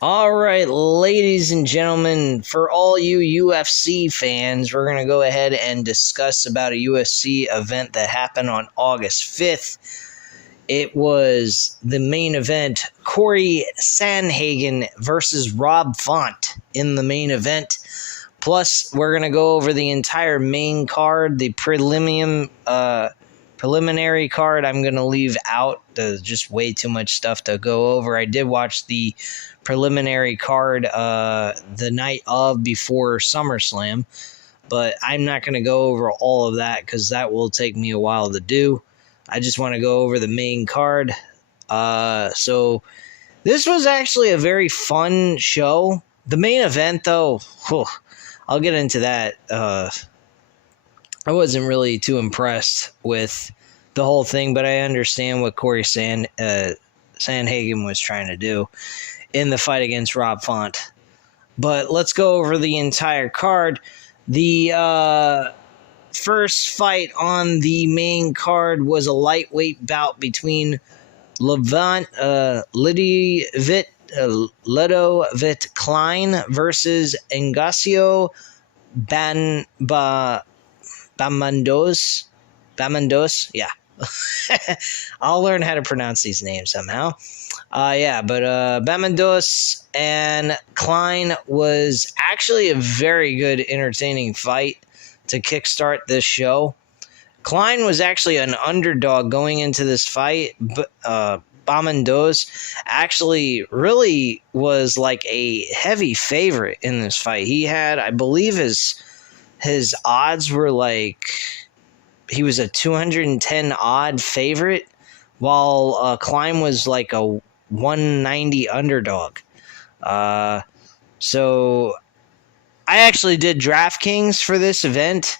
All right, ladies and gentlemen, for all you UFC fans, we're going to go ahead and discuss about a UFC event that happened on August 5th. It was the main event, Corey Sandhagen versus Rob Font in the main event. Plus, we're going to go over the entire main card, the preliminary card. I'm going to leave out. There's just way too much stuff to go over. I did watch the preliminary card the night of before SummerSlam, but I'm not going to go over all of that because that will take me a while to do. I just want to go over the main card. So this was actually a very fun show. The main event, though, I'll get into that. I wasn't really too impressed with the whole thing, but I understand what Corey Sandhagen was trying to do in the fight against Rob Font. But let's go over the entire card. The first fight on the main card was a lightweight bout between Lidovit Klein versus Ignacio Bamandos. Yeah. I'll learn how to pronounce these names somehow. Bamandos and Klein was actually a very good, entertaining fight to kickstart this show. Klein was actually an underdog going into this fight. Bamandos actually really was like a heavy favorite in this fight. He had, I believe, his odds were like, he was a 210 odd favorite, while Klein was like a 190 underdog. So I actually did DraftKings for this event.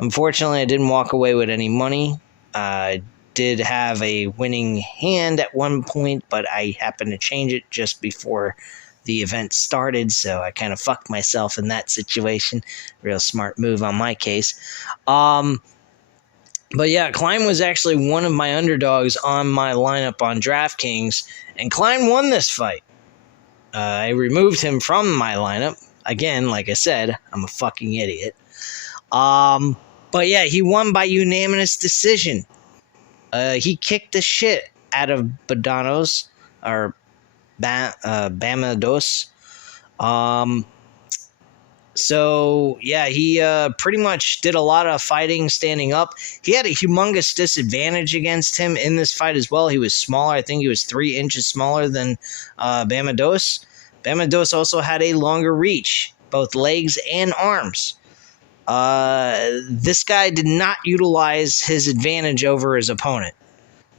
Unfortunately, I didn't walk away with any money. I did have a winning hand at one point, but I happened to change it just before the event started, so I kind of fucked myself in that situation. Real smart move on my case. But yeah, Klein was actually one of my underdogs on my lineup on DraftKings, and Klein won this fight. I removed him from my lineup. Again, like I said, I'm a fucking idiot. But yeah, he won by unanimous decision. He kicked the shit out of Bamados. So, yeah, he pretty much did a lot of fighting standing up. He had a humongous disadvantage against him in this fight as well. He was smaller. I think he was 3 inches smaller than Bamandos. Bamandos also had a longer reach, both legs and arms. This guy did not utilize his advantage over his opponent.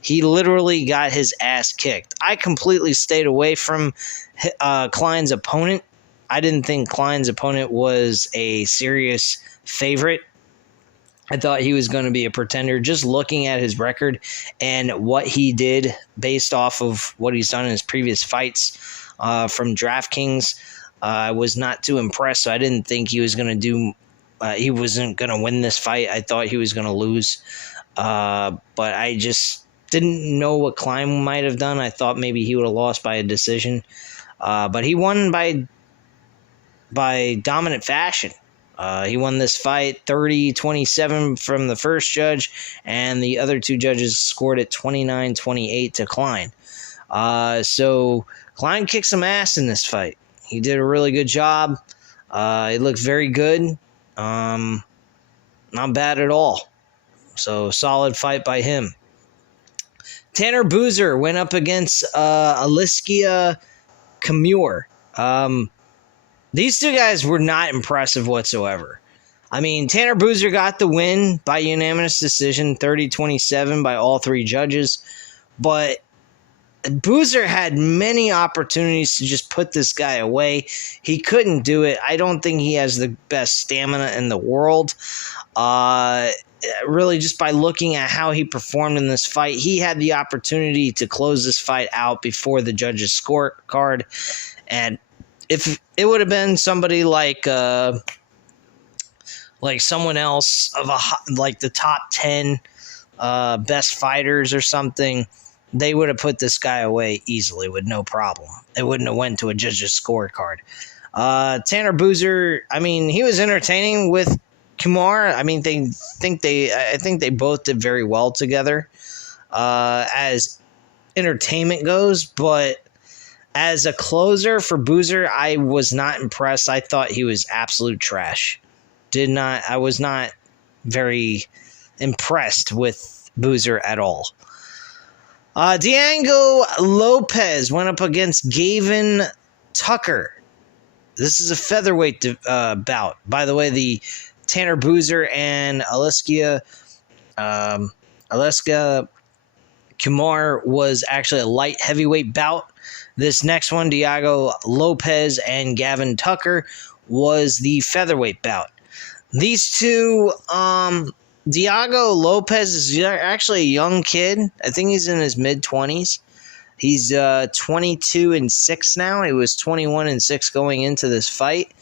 He literally got his ass kicked. I completely stayed away from Klein's opponent. I didn't think Klein's opponent was a serious favorite. I thought he was going to be a pretender. Just looking at his record and what he did based off of what he's done in his previous fights from DraftKings, I was not too impressed. So I didn't think he was going to do. He wasn't going to win this fight. I thought he was going to lose. But I just didn't know what Klein might have done. I thought maybe he would have lost by a decision. But he won by dominant fashion. He won this fight 30-27 from the first judge, and the other two judges scored it 29-28 to Klein. So Klein kicked some ass in this fight. He did a really good job. He looked very good. Not bad at all. So solid fight by him. Tanner Boozer went up against Aliskia Kamur. These two guys were not impressive whatsoever. I mean, Tanner Boozer got the win by unanimous decision, 30-27 by all three judges. But Boozer had many opportunities to just put this guy away. He couldn't do it. I don't think he has the best stamina in the world. Really, just by looking at how he performed in this fight, he had the opportunity to close this fight out before the judges' scorecard. And if it would have been somebody like someone else of like the top 10 best fighters or something, they would have put this guy away easily with no problem. It wouldn't have went to a judge's scorecard. Tanner Boozer, I mean, he was entertaining with Kumar. I mean, I think they both did very well together as entertainment goes, but as a closer for Boozer, I was not impressed. I thought he was absolute trash. I was not very impressed with Boozer at all. Diego Lopez went up against Gavin Tucker. This is a featherweight bout. By the way, the Tanner Boozer and Aliska Kumar was actually a light heavyweight bout. This next one, Diego Lopez and Gavin Tucker, was the featherweight bout. These two, Diego Lopez is actually a young kid. I think he's in his mid-20s. He's 22-6 now. He was 21-6 going into this fight.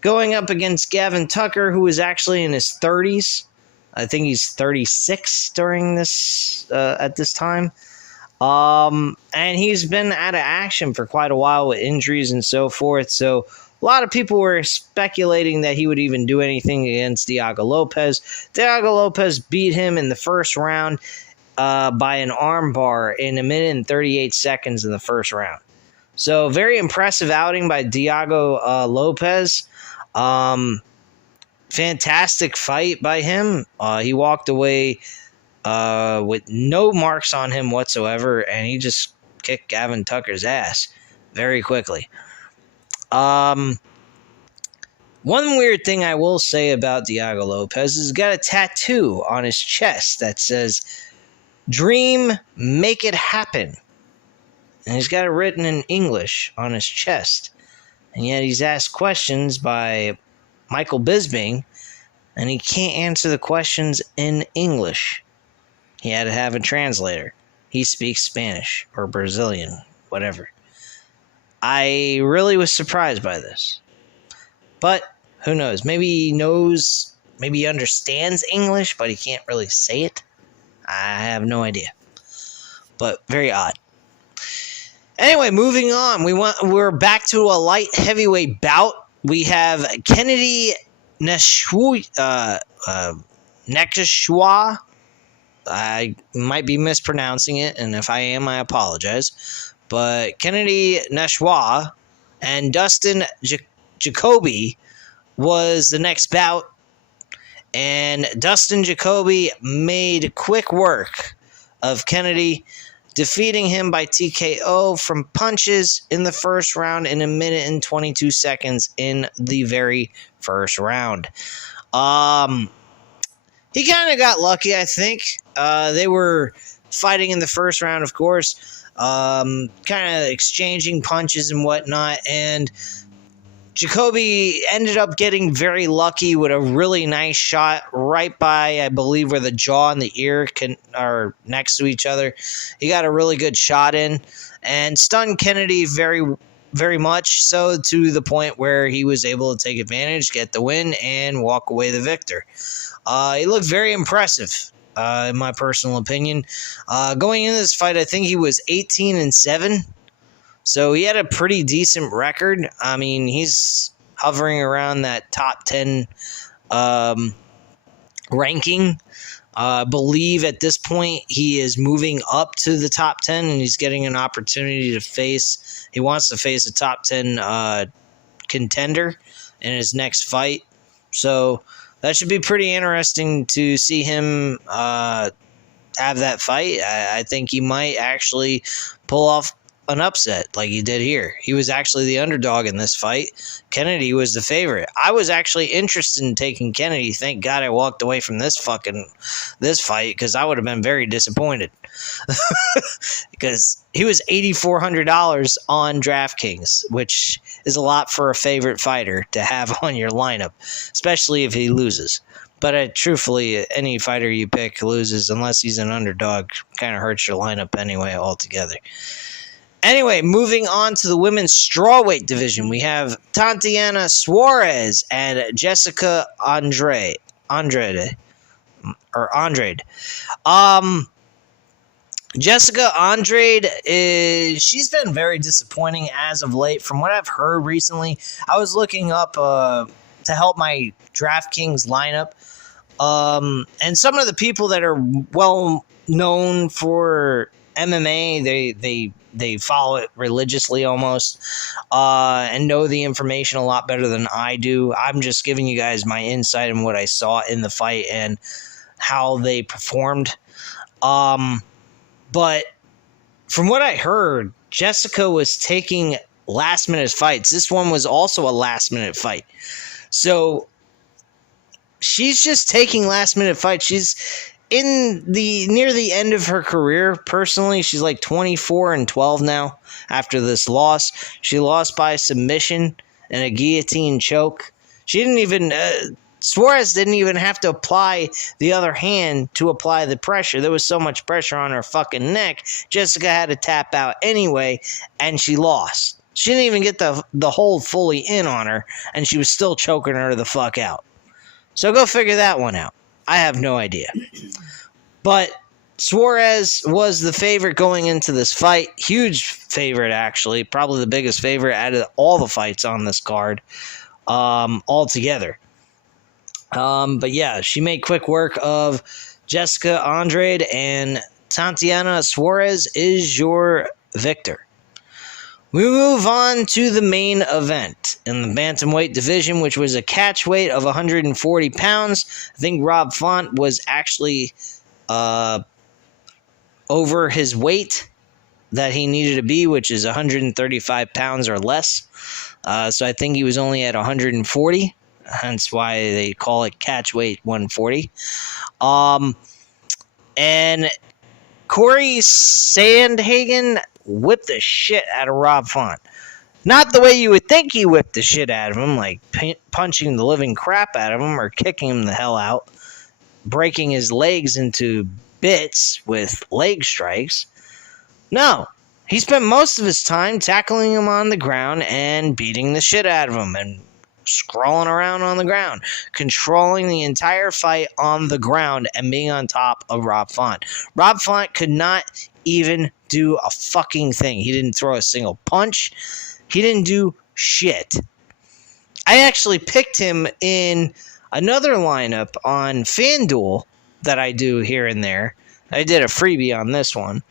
Going up against Gavin Tucker, who was actually in his 30s. I think he's 36 during this at this time. And he's been out of action for quite a while with injuries and so forth. So a lot of people were speculating that he would even do anything against Diego Lopez. Diego Lopez beat him in the first round by an arm bar in 1 minute and 38 seconds in the first round. So very impressive outing by Diego Lopez. Fantastic fight by him. He walked away with no marks on him whatsoever, and he just kicked Gavin Tucker's ass very quickly. One weird thing I will say about Diego Lopez is he's got a tattoo on his chest that says, "Dream, make it happen." And he's got it written in English on his chest. And yet he's asked questions by Michael Bisping, and he can't answer the questions in English. He had to have a translator. He speaks Spanish or Brazilian, whatever. I really was surprised by this. But who knows? Maybe he knows, maybe he understands English, but he can't really say it. I have no idea. But very odd. Anyway, moving on. We're back to a light heavyweight bout. We have Kennedy Nekeshua. I might be mispronouncing it, and if I am, I apologize. But Kennedy Nekeshua and Dustin Jacoby was the next bout, and Dustin Jacoby made quick work of Kennedy, defeating him by TKO from punches in the first round in 1 minute and 22 seconds in the very first round. He kind of got lucky, I think. They were fighting in the first round, of course, kind of exchanging punches and whatnot, and Jacoby ended up getting very lucky with a really nice shot right by, I believe, where the jaw and the ear are next to each other. He got a really good shot in and stunned Kennedy very, very much so, to the point where he was able to take advantage, get the win, and walk away the victor. He looked very impressive, in my personal opinion. Going into this fight, I think he was 18-7. So he had a pretty decent record. I mean, he's hovering around that top 10 ranking. I believe at this point he is moving up to the top 10, and he's getting an opportunity to face. He wants to face a top 10 contender in his next fight. So that should be pretty interesting to see him have that fight. I think he might actually pull off an upset like he did here. He was actually the underdog in this fight. Kennedy was the favorite. I was actually interested in taking Kennedy. Thank God I walked away from this fight, because I would have been very disappointed. Because he was $8,400 on DraftKings, which is a lot for a favorite fighter to have on your lineup, especially if he loses. But truthfully, any fighter you pick loses unless he's an underdog. Kind of hurts your lineup anyway altogether. Anyway, moving on to the women's strawweight division, we have Tatiana Suarez and Jessica Andrade. Jessica Andrade she's been very disappointing as of late. From what I've heard recently, I was looking up to help my DraftKings lineup. And some of the people that are well known for MMA, they follow it religiously almost, and know the information a lot better than I do. I'm just giving you guys my insight and what I saw in the fight and how they performed. But from what I heard, Jessica was taking last minute fights. This one was also a last minute fight. So she's just taking last minute fights. She's near the end of her career. Personally, she's like 24-12 now after this loss. She lost by submission and a guillotine choke. She didn't even Suarez didn't even have to apply the other hand to apply the pressure. There was so much pressure on her fucking neck. Jessica had to tap out anyway, and she lost. She didn't even get the hold fully in on her, and she was still choking her the fuck out. So go figure that one out. I have no idea. But Suarez was the favorite going into this fight. Huge favorite, actually. Probably the biggest favorite out of all the fights on this card altogether. But yeah, she made quick work of Jessica Andrade, and Tatiana Suarez is your victor. We move on to the main event in the bantamweight division, which was a catch weight of 140 pounds. I think Rob Font was actually over his weight that he needed to be, which is 135 pounds or less. So I think he was only at 140, hence why they call it catch weight 140. And Corey Sandhagen whipped the shit out of Rob Font. Not the way you would think he whipped the shit out of him, like punching the living crap out of him or kicking him the hell out, breaking his legs into bits with leg strikes. No, he spent most of his time tackling him on the ground and beating the shit out of him and scrolling around on the ground, controlling the entire fight on the ground and being on top of Rob Font. Rob Font could not even do a fucking thing. He didn't throw a single punch. He didn't do shit. I actually picked him in another lineup on FanDuel that I do here and there. I did a freebie on this one.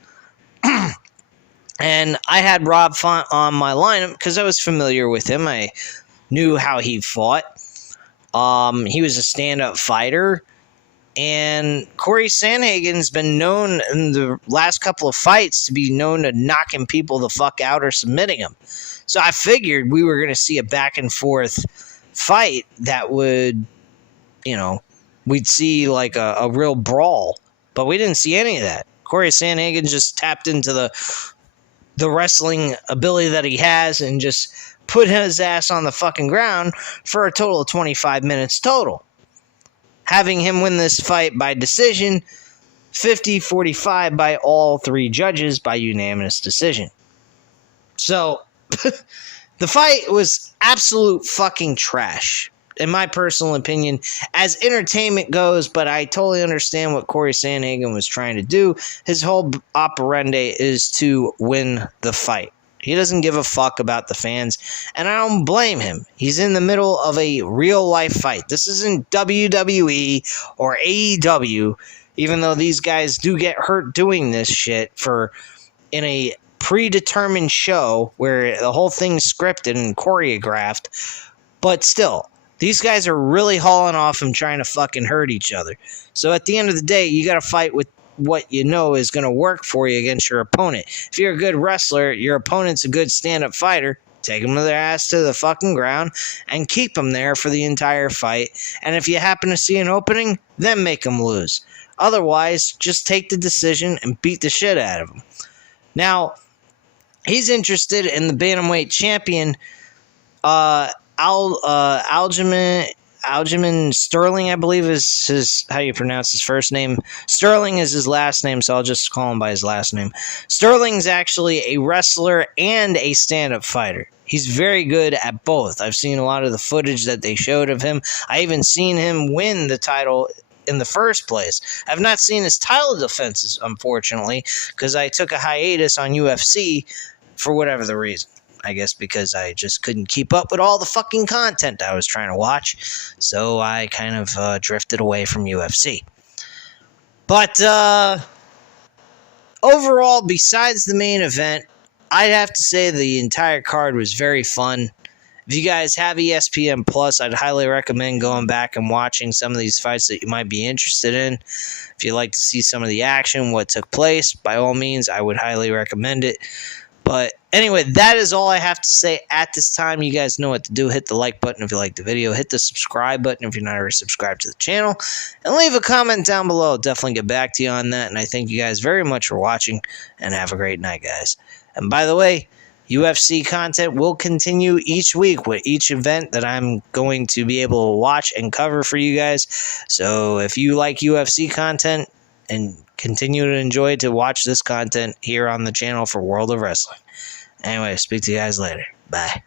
And I had Rob Font on my lineup because I was familiar with him. I knew how he fought. He was a stand-up fighter. And Corey Sandhagen's been known in the last couple of fights to be known to knocking people the fuck out or submitting them. So I figured we were going to see a back and forth fight that would, we'd see like a real brawl. But we didn't see any of that. Corey Sandhagen just tapped into the wrestling ability that he has and just put his ass on the fucking ground for a total of 25 minutes total, having him win this fight by decision, 50-45 by all three judges by unanimous decision. So, the fight was absolute fucking trash, in my personal opinion, as entertainment goes, but I totally understand what Corey Sandhagen was trying to do. His whole operandi is to win the fight. He doesn't give a fuck about the fans, and I don't blame him. He's in the middle of a real-life fight. This isn't WWE or AEW, even though these guys do get hurt doing this shit in a predetermined show where the whole thing's scripted and choreographed. But still, these guys are really hauling off and trying to fucking hurt each other. So at the end of the day, you got to fight with what you know is going to work for you against your opponent. If you're a good wrestler, your opponent's a good stand-up fighter, take them with their ass to the fucking ground and keep them there for the entire fight. And if you happen to see an opening, then make them lose. Otherwise, just take the decision and beat the shit out of them. Now, he's interested in the bantamweight champion, Aljamain Sterling, I believe is how you pronounce his first name. Sterling is his last name, so I'll just call him by his last name. Sterling's actually a wrestler and a stand-up fighter. He's very good at both. I've seen a lot of the footage that they showed of him. I even seen him win the title in the first place. I've not seen his title defenses, unfortunately, because I took a hiatus on UFC for whatever the reason. I guess because I just couldn't keep up with all the fucking content I was trying to watch. So I kind of drifted away from UFC. But overall, besides the main event, I'd have to say the entire card was very fun. If you guys have ESPN Plus, I'd highly recommend going back and watching some of these fights that you might be interested in. If you'd like to see some of the action, what took place, by all means, I would highly recommend it. But anyway, that is all I have to say at this time. You guys know what to do. Hit the like button if you like the video. Hit the subscribe button if you're not already subscribed to the channel. And leave a comment down below. I'll definitely get back to you on that. And I thank you guys very much for watching. And have a great night, guys. And by the way, UFC content will continue each week with each event that I'm going to be able to watch and cover for you guys. So if you like UFC content and continue to enjoy to watch this content here on the channel for World of Wrestling. Anyway, speak to you guys later. Bye.